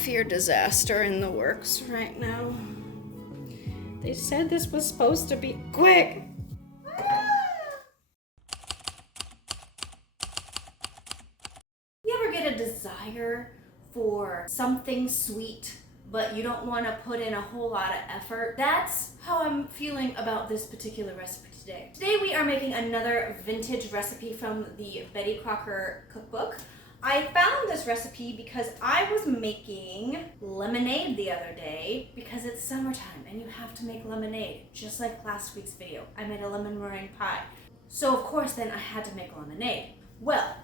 fear disaster in the works right now. They said this was supposed to be quick. You ever get a desire for something sweet, but you don't want to put in a whole lot of effort? That's how I'm feeling about this particular recipe today. Today we are making another vintage recipe from the Betty Crocker cookbook. I found this recipe because I was making lemonade the other day because it's summertime and you have to make lemonade, just like last week's video. I made a lemon meringue pie. So of course then I had to make lemonade. Well,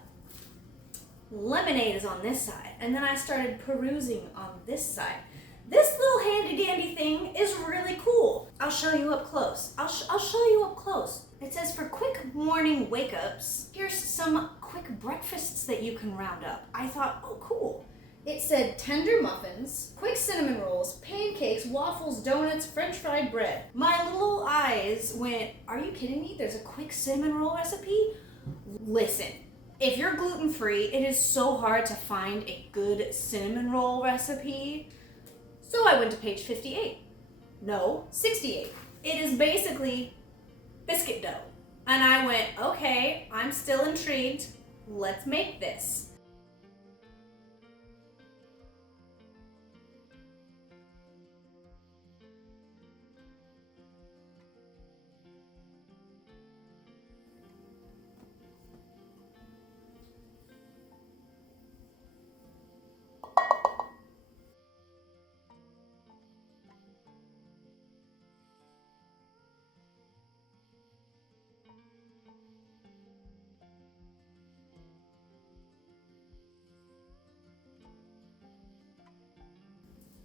lemonade is on this side, and then I started perusing on this side. This little handy dandy thing is really cool. I'll show you up close. I'll show you up close. It says for quick morning wake-ups, here's some quick breakfasts that you can round up. I thought, oh cool. It said tender muffins, quick cinnamon rolls, pancakes, waffles, donuts, french fried bread. My little eyes went, are you kidding me? There's a quick cinnamon roll recipe? Listen, if you're gluten-free, it is so hard to find a good cinnamon roll recipe. So I went to page 58. No, 68. It is basically biscuit dough. And I went, okay, I'm still intrigued. Let's make this.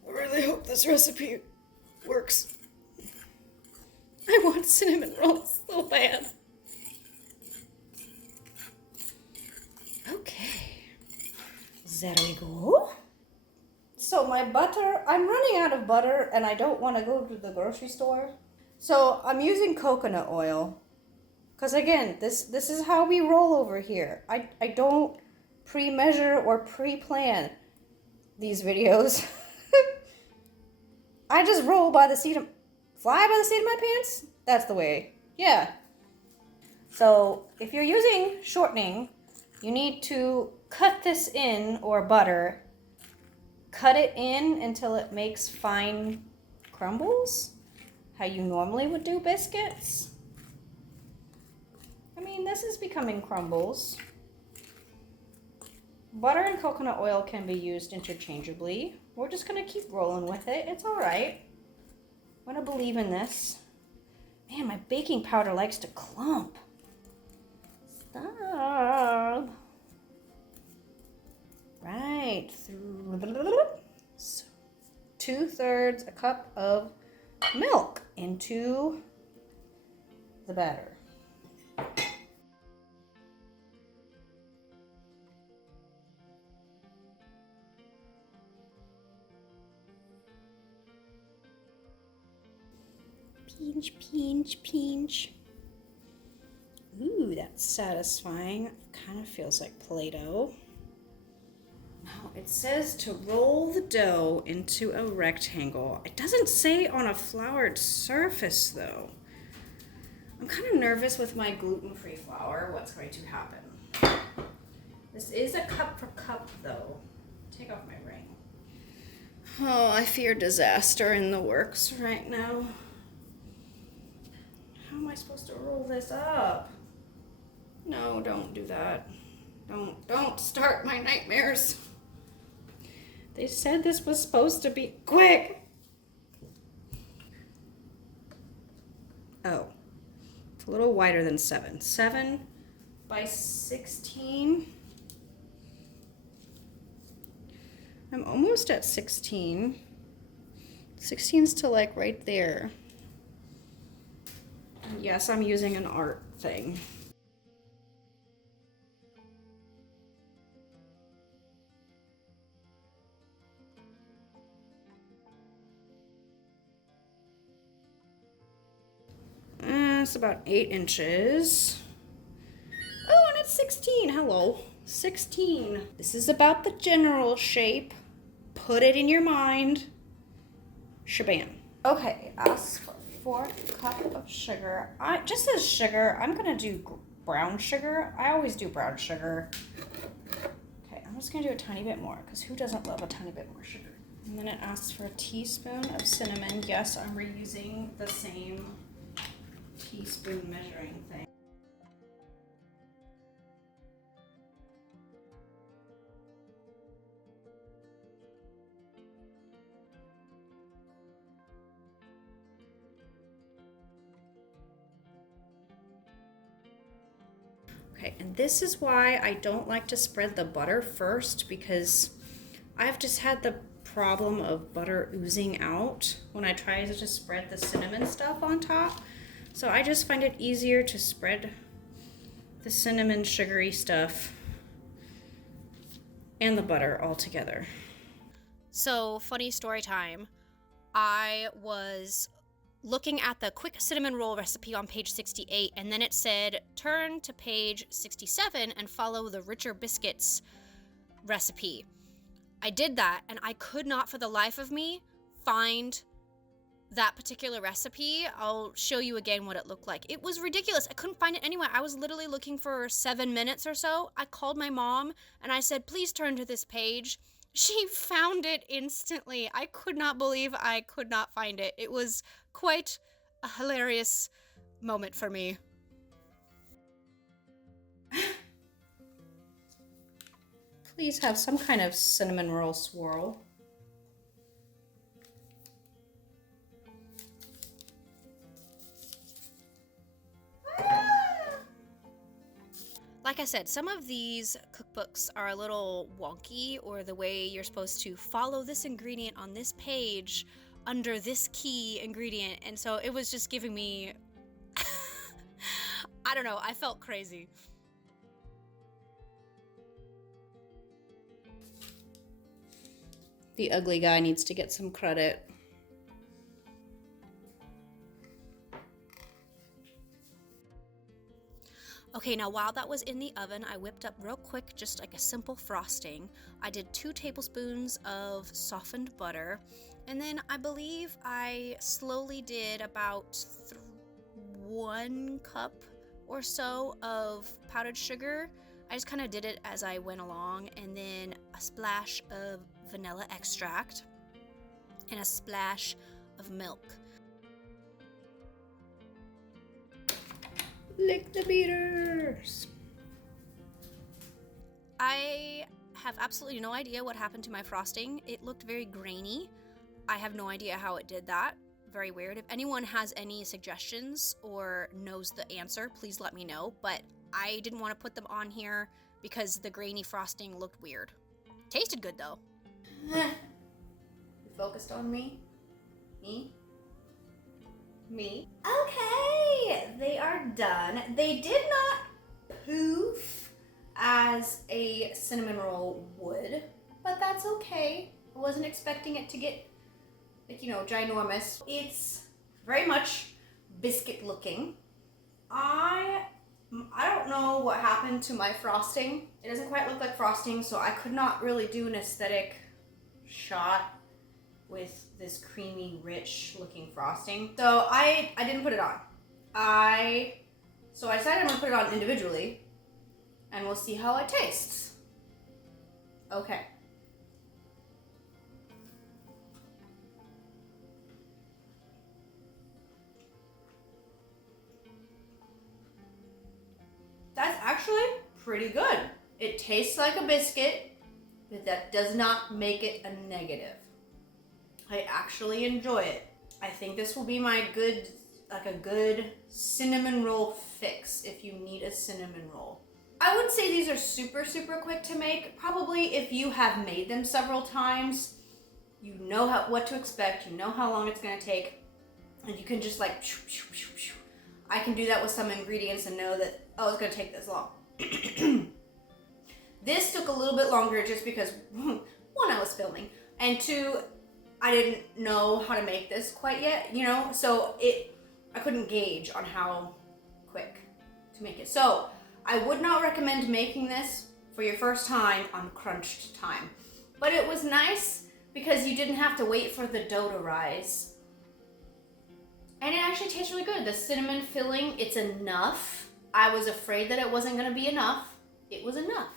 I really hope this recipe works. I want cinnamon rolls so bad. Okay, there we go. So my butter, I'm running out of butter and I don't want to go to the grocery store. So I'm using coconut oil. Because again, this is how we roll over here. I don't pre-measure or pre-plan these videos. I just roll by the seat of, fly by the seat of my pants? That's the way, yeah. So if you're using shortening, you need to cut this in, or butter, cut it in until it makes fine crumbles, how you normally would do biscuits. I mean, this is becoming crumbles. Butter and coconut oil can be used interchangeably. We're just gonna keep rolling with it. It's all right. I'm gonna believe in this. Man, my baking powder likes to clump. Stop. Right, through 2/3 a cup of milk into the batter. Pinch, pinch, pinch. Ooh, that's satisfying. Kind of feels like Play-Doh. Now it says to roll the dough into a rectangle. It doesn't say on a floured surface though. I'm kind of nervous with my gluten-free flour, what's going to happen. This is a cup for cup though. Take off my ring. Oh, I fear disaster in the works right now. How am I supposed to roll this up? No, don't do that. Don't start my nightmares. They said this was supposed to be quick. Oh, it's a little wider than 7. 7 by 16. I'm almost at 16. 16's to like right there. Yes, I'm using an art thing. It's about 8 inches. Oh, and it's 16. Hello. 16. This is about the general shape. put it in your mind. Shabam. Okay, ask for 4 cups of sugar. Just as sugar, I'm gonna do brown sugar. I always do brown sugar. Okay, I'm just gonna do a tiny bit more because who doesn't love a tiny bit more sugar? And then it asks for a teaspoon of cinnamon. Yes, I'm reusing the same teaspoon measuring thing. Okay, and this is why I don't like to spread the butter first, because I've just had the problem of butter oozing out when I try to just spread the cinnamon stuff on top. So I just find it easier to spread the cinnamon sugary stuff and the butter all together. So, funny story time. I was looking at the quick cinnamon roll recipe on page 68, and then it said turn to page 67 and follow the richer biscuits recipe. I did that, and I could not for the life of me find that particular recipe. I'll show you again what it looked like. It was ridiculous. I couldn't find it anywhere. I was literally looking for 7 minutes or so. I called my mom and I said, please turn to this page. She found it instantly. I could not believe I could not find it. It was quite a hilarious moment for me. Please have some kind of cinnamon roll swirl. Like I said, some of these cookbooks are a little wonky, or the way you're supposed to follow this ingredient on this page under this key ingredient, and so it was just giving me I don't know, I felt crazy. The ugly guy needs to get some credit. Okay, now while that was in the oven, I whipped up real quick just like a simple frosting. I did 2 tablespoons of softened butter, and then I believe I slowly did about 1 cup or so of powdered sugar. I just kind of did it as I went along, and then a splash of vanilla extract and a splash of milk. Lick the beaters. I have absolutely no idea what happened to my frosting. It looked very grainy. I have no idea how it did that. Very weird. If anyone has any suggestions or knows the answer, please let me know. But I didn't want to put them on here because the grainy frosting looked weird. Tasted good though. You focused on me? Me? Okay, they are done. They did not poof as a cinnamon roll would, but that's okay. I wasn't expecting it to get, like, you know, ginormous. It's very much biscuit looking. I don't know what happened to my frosting. It doesn't quite look like frosting, so I could not really do an aesthetic shot with this creamy, rich looking frosting. So I didn't put it on. So I decided I'm gonna put it on individually, and we'll see how it tastes. Okay. That's actually pretty good. It tastes like a biscuit, but that does not make it a negative. I actually enjoy it. I think this will be my good cinnamon roll fix if you need a cinnamon roll. I wouldn't say these are super, super quick to make. Probably if you have made them several times, you know what to expect, you know how long it's gonna take, and you can just like, I can do that with some ingredients and know that, oh, it's gonna take this long. This took a little bit longer just because, 1, I was filming, and 2, I didn't know how to make this quite yet, you know? So I couldn't gauge on how quick to make it. So I would not recommend making this for your first time on crunched time. But it was nice because you didn't have to wait for the dough to rise. And it actually tastes really good. The cinnamon filling, it's enough. I was afraid that it wasn't gonna be enough. It was enough.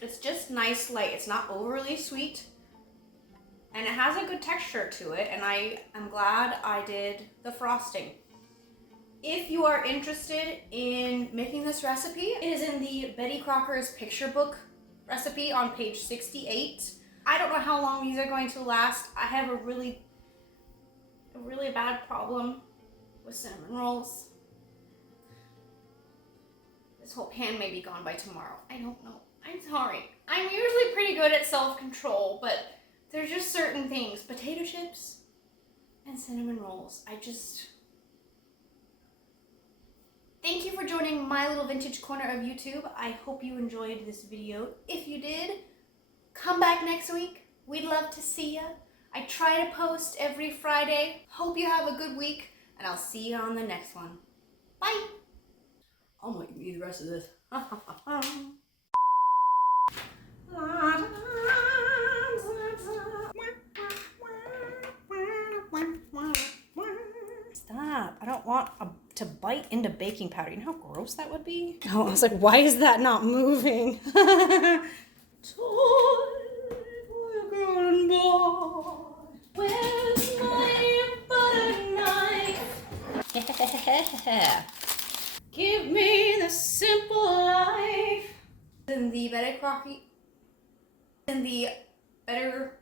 It's just nice, light. It's not overly sweet. And it has a good texture to it, and I'm glad I did the frosting. If you are interested in making this recipe, it is in the Betty Crocker's picture book recipe on page 68. I don't know how long these are going to last. I have a really bad problem with cinnamon rolls. This whole pan may be gone by tomorrow. I don't know. I'm sorry. I'm usually pretty good at self-control, but there's just certain things. Potato chips and cinnamon rolls. Thank you for joining my little vintage corner of YouTube. I hope you enjoyed this video. If you did, come back next week. We'd love to see ya. I try to post every Friday. Hope you have a good week, and I'll see you on the next one. Bye. I'm gonna eat the rest of this. Stop. I don't want to bite into baking powder. You know how gross that would be? Oh, I was like, why is that not moving? Where's my butter knife? Yeah. Give me the simple life. In the better